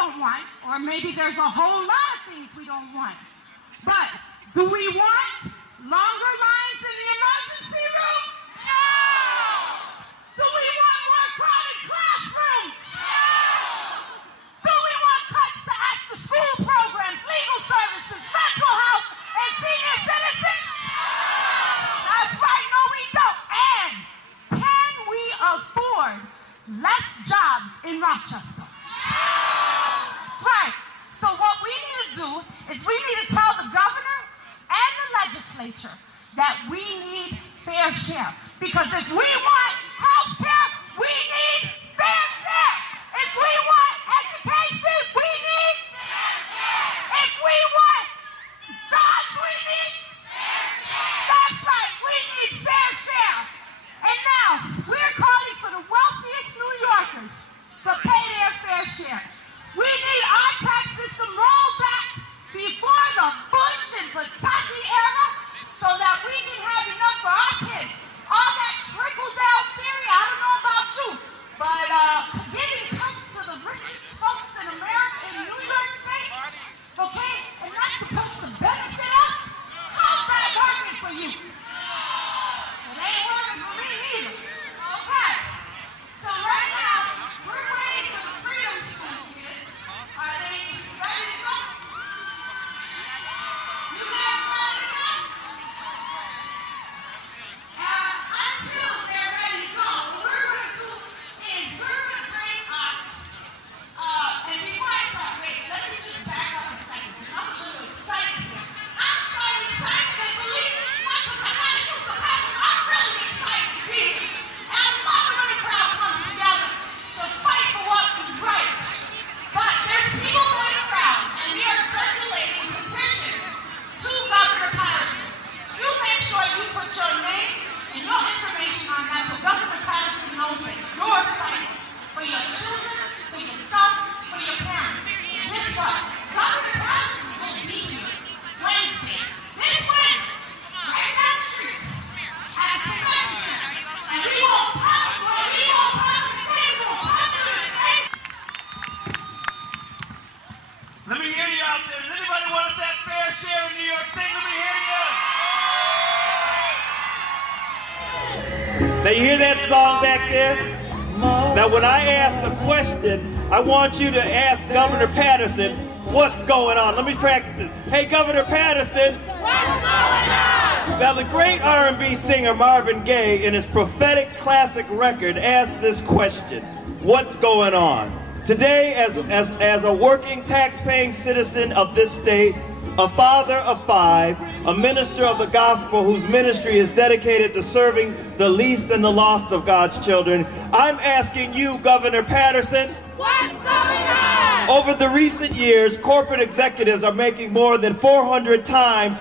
don't want, or maybe there's a whole lot of things we don't want. But do we want longer lines in the emergency room? No! Do we want more crowded classrooms? No! Do we want cuts to after-school programs, legal services, mental health, and senior citizens? No! That's right, no we don't. And can we afford less jobs in Rochester? That's right. So what we need to do is we need to tell the governor and the legislature that we need fair share. Because if we want health care, we need fair share. If we want education, we need fair share. If we want jobs, we need fair share. That's right, we need fair share. And now, we're calling for the wealthiest New Yorkers to pay their fair share. We need our tax system rolled back before the Bush and Pataki era so that we can have enough for our kids. All that trickle-down theory, I don't know about you, but giving cuts to the richest folks in America, in New York State, okay, and that's supposed to benefit us? How's that working for you? It ain't working for me either. Okay, so right now, we're waiting for the Freedom School kids. Are they ready to go? You guys ready to go? Until they're ready to go, what we're going to do is we're going to bring up, and before I start, wait, let me just back up a second, because I'm a little excited here. I'm so excited, and believe me, not because I got to use the bathroom, I'm really excited to be here. And I love it when the crowd comes together to fight for what is right. But there's people going around, and they are circulating petitions to Governor Patterson. You make sure you put your name and your information on that so Governor Patterson knows that you're fighting for your children, for yourself, for your parents. And guess what? Governor Patterson will be here Wednesday. This Wednesday, right down the street, at the convention center. And we won't tell them what we won't tell them. They won't tell them the same. Let me hear you out there. Does anybody want that fair share in New York State? Let me hear you. Now you hear that song back there? Now when I ask the question, I want you to ask Governor Patterson, what's going on? Let me practice this. Hey, Governor Patterson. What's going on? Now the great R&B singer Marvin Gaye, in his prophetic classic record, asked this question, what's going on? Today, as a working, tax-paying citizen of this state, a father of 5, a minister of the gospel whose ministry is dedicated to serving the least and the lost of God's children, I'm asking you, Governor Patterson, what's going on? over the recent years, corporate executives are making more than 400 times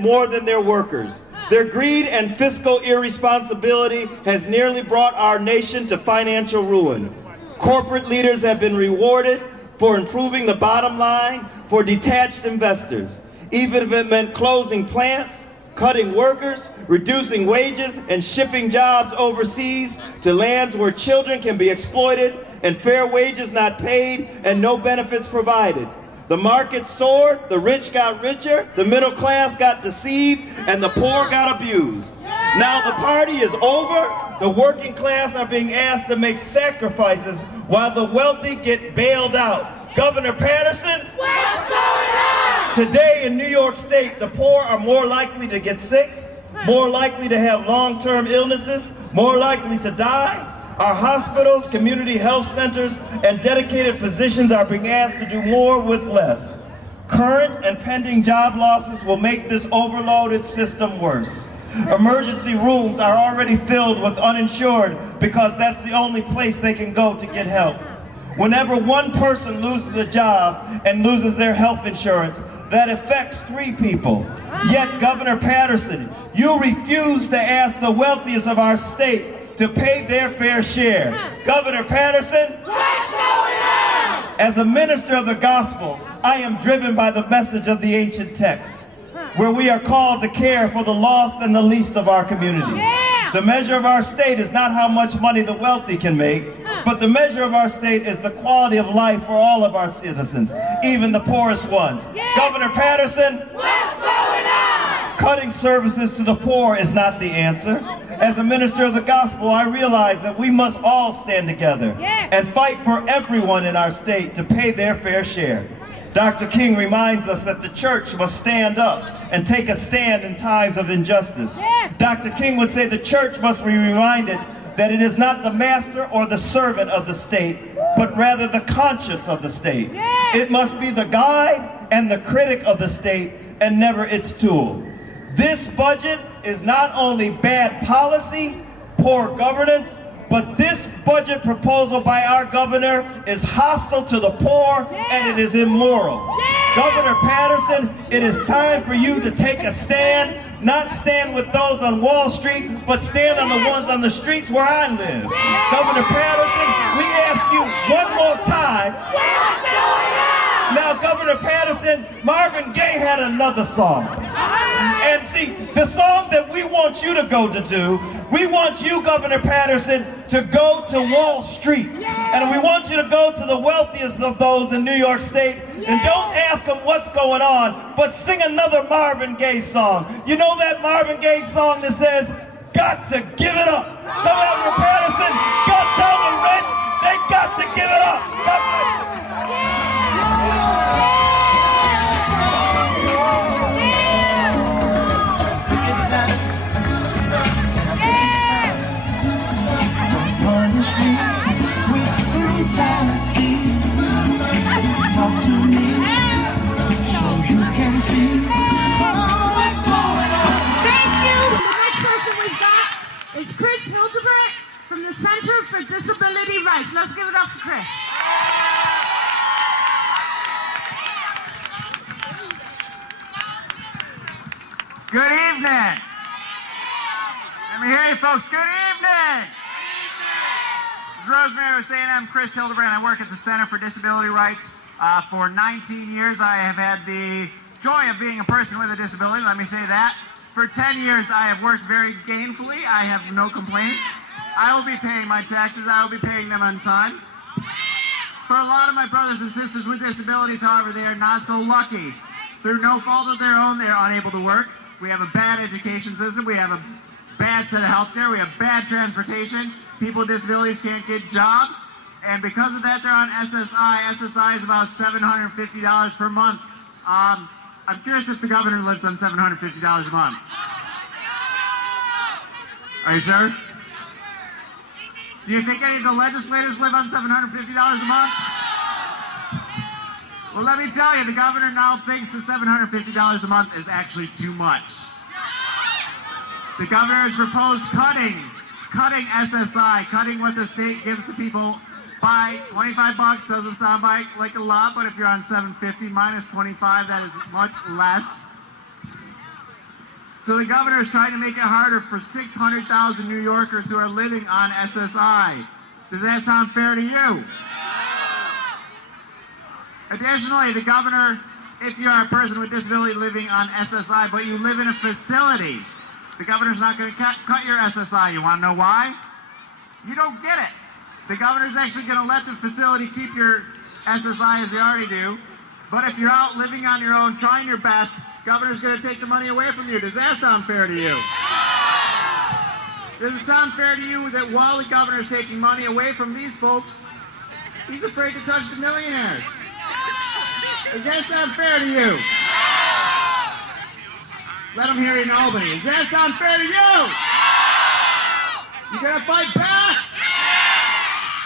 more than their workers. Their greed and fiscal irresponsibility has nearly brought our nation to financial ruin. Corporate leaders have been rewarded for improving the bottom line for detached investors, even if it meant closing plants, cutting workers, reducing wages, and shipping jobs overseas to lands where children can be exploited and fair wages not paid and no benefits provided. The market soared, the rich got richer, the middle class got deceived, and the poor got abused. Now the party is over. The working class are being asked to make sacrifices while the wealthy get bailed out. Governor Patterson, What's going on? today in New York State, the poor are more likely to get sick, more likely to have long-term illnesses, more likely to die. Our hospitals, community health centers, and dedicated physicians are being asked to do more with less. Current and pending job losses will make this overloaded system worse. Emergency rooms are already filled with uninsured because that's the only place they can go to get help. Whenever one person loses a job and loses their health insurance, that affects 3 people. Yet, Governor Patterson, you refuse to ask the wealthiest of our state to pay their fair share. Governor Patterson, What's going on? as a minister of the gospel, I am driven by the message of the ancient text, where we are called to care for the lost and the least of our community. The measure of our state is not how much money the wealthy can make, But the measure of our state is the quality of life for all of our citizens, even the poorest ones. Governor Patterson, what's going on? Cutting services to the poor is not the answer. As a minister of the gospel, I realize that we must all stand together and fight for everyone in our state to pay their fair share. Dr. King reminds us that the church must stand up and take a stand in times of injustice. Dr. King would say the church must be reminded that it is not the master or the servant of the state, but rather the conscience of the state. It must be the guide and the critic of the state and never its tool. This budget is not only bad policy, poor governance, but this budget proposal by our governor is hostile to the poor and it is immoral. Governor Patterson, it is time for you to take a stand, not stand with those on Wall Street, but stand on the ones on the streets where I live. Governor Patterson, we ask you one more time. Now, Governor Patterson, Marvin Gaye had another song. And see, the song that we want you to go to do, we want you, Governor Patterson, to go to Wall Street. And we want you to go to the wealthiest of those in New York State. And don't ask them what's going on, but sing another Marvin Gaye song. You know that Marvin Gaye song that says, got to give it up. Governor Patterson, God tell the rich, they got to give it up. God bless you. Talk to me so you can see what's going on. Thank you. The next person we've got is Chris Hildebrandt from the Center for Disability Rights. Let's give it up for Chris. Good evening. Let me hear you folks. Good evening. As Rosemary was saying, I'm Chris Hildebrandt. I work at the Center for Disability Rights. For 19 years, I have had the joy of being a person with a disability. Let me say that. For 10 years, I have worked very gainfully. I have no complaints. I will be paying my taxes. I will be paying them on time. For a lot of my brothers and sisters with disabilities, however, they are not so lucky. Through no fault of their own, they are unable to work. We have a bad education system. We have a bad set of health care. We have bad transportation. People with disabilities can't get jobs. And because of that, they're on SSI. SSI is about $750 per month. I'm curious if the governor lives on $750 a month. Are you sure? Do you think any of the legislators live on $750 a month? Well, let me tell you, the governor now thinks that $750 a month is actually too much. The governor has proposed cutting SSI, cutting what the state gives to people by $25. Doesn't sound like a lot, but if you're on $750 minus $25, that is much less. So the governor is trying to make it harder for 600,000 New Yorkers who are living on SSI. Does that sound fair to you? Additionally, the governor, if you are a person with disability living on SSI, but you live in a facility, the governor's not going to cut your SSI. You want to know why? You don't get it. The governor's actually going to let the facility keep your SSI as they already do. But if you're out living on your own, trying your best, governor's going to take the money away from you. Does that sound fair to you? Does it sound fair to you that while the governor's taking money away from these folks, he's afraid to touch the millionaires? Does that sound fair to you? Let them hear you in Albany. Does that sound fair to you? You gonna fight back?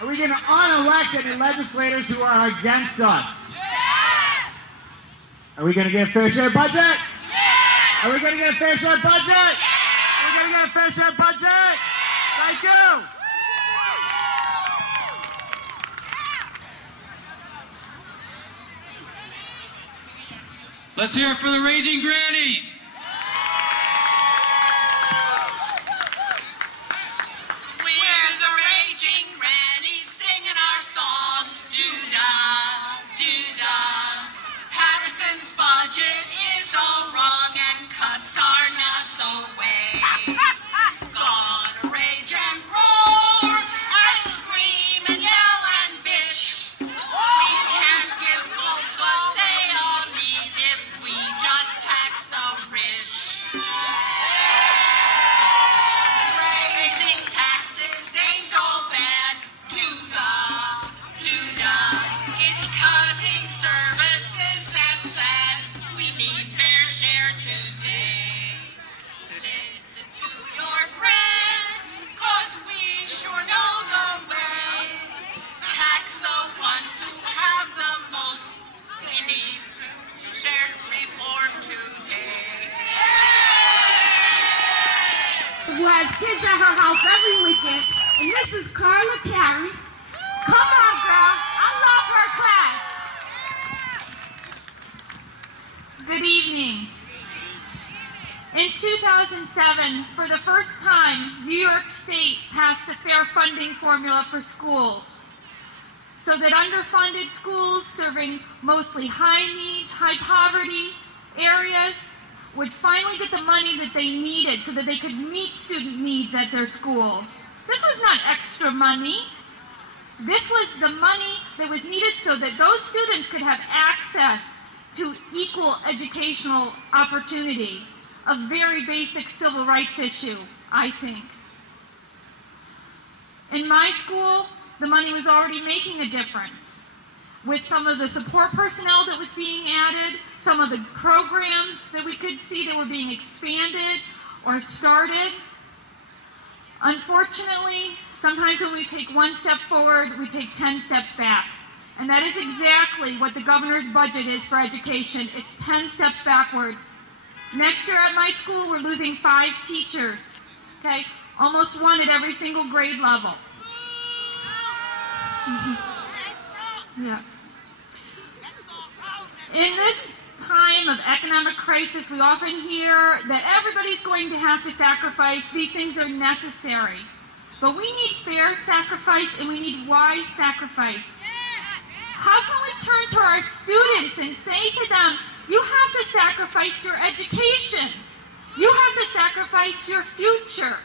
Are we gonna unelect any legislators who are against us? Are we gonna get a fair share budget? Are we gonna get a fair share budget? Are we gonna get a fair share budget? Thank you. Let's hear it for the Raging Grannies. We're the Raging Grannies singing our song, doo-dah, doo-dah. Patterson's budget is all wrong and cuts are not the way. Gonna rage and roar and scream and yell. And this is Carla Carey. Come on, girl. I love her class. Good evening. In 2007, for the first time, New York State passed a fair funding formula for schools so that underfunded schools serving mostly high needs, high poverty areas would finally get the money that they needed so that they could meet student needs at their schools. This was not extra money. This was the money that was needed so that those students could have access to equal educational opportunity. A very basic civil rights issue, I think. In my school, the money was already making a difference with some of the support personnel that was being added, some of the programs that we could see that were being expanded or started. Unfortunately, sometimes when we take one step forward, we take 10 steps back. And that is exactly what the governor's budget is for education. It's 10 steps backwards. Next year at my school, we're losing 5 teachers, okay? Almost 1 at every single grade level. Yeah. In this time of economic crisis, we often hear that everybody's going to have to sacrifice. These things are necessary. But we need fair sacrifice and we need wise sacrifice. How can we turn to our students and say to them, you have to sacrifice your education. You have to sacrifice your future.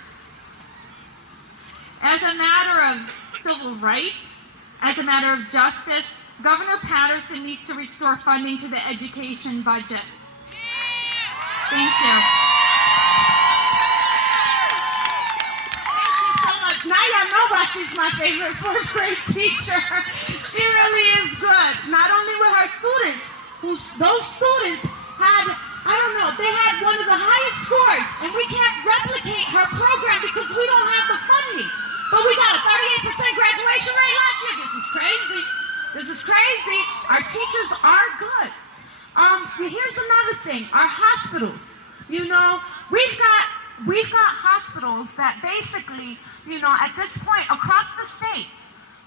As a matter of civil rights, as a matter of justice, Governor Patterson needs to restore funding to the education budget. Thank you. Thank you so much. Now y'all know why she's my favorite 4th grade teacher. She really is good. Not only with her students, those students had, I don't know, they had one of the highest scores, and we can't replicate her program because we don't have the funding. But we got a 38% graduation rate last year. This is crazy. This is crazy. Our teachers are good. Here's another thing. Our hospitals. You know, we've got hospitals that basically, you know, at this point across the state,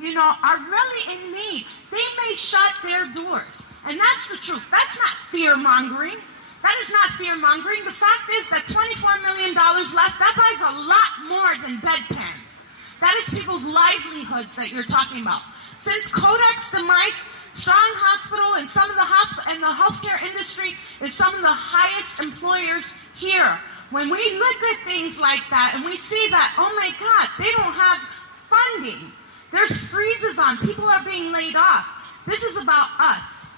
you know, are really in need. They may shut their doors. And that's the truth. That's not fear-mongering. That is not fear-mongering. The fact is that $24 million less, that buys a lot more than bedpans. That is people's livelihoods that you're talking about. Since Codex demise, Strong Hospital and some of the and the healthcare industry is some of the highest employers here. When we look at things like that and we see that, oh my God, they don't have funding. There's freezes on. People are being laid off. This is about us.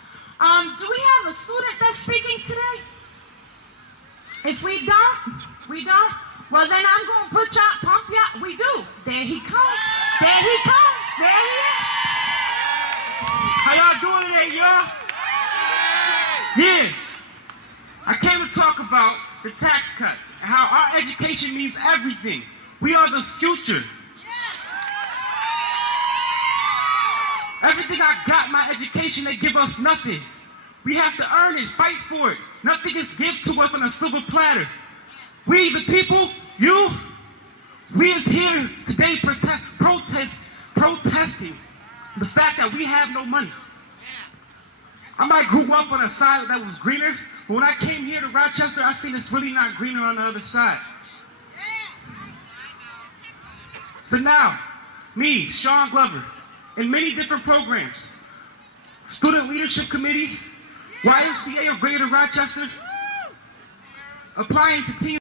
Do we have a student that's speaking today? If we don't, well then I'm going to put y'all, pump y'all. We do. There he comes. There he comes. There he is. How y'all doing today, y'all? Yeah. I came to talk about the tax cuts and how our education means everything. We are the future. Everything I got, my education, they give us nothing. We have to earn it, fight for it. Nothing is given to us on a silver platter. We, the people, you, we is here today protesting the fact that we have no money. I might grew up on a side that was greener, but when I came here to Rochester, I seen it's really not greener on the other side. So now, me, Sean Glover, in many different programs, Student Leadership Committee, YMCA of Greater Rochester, applying to teams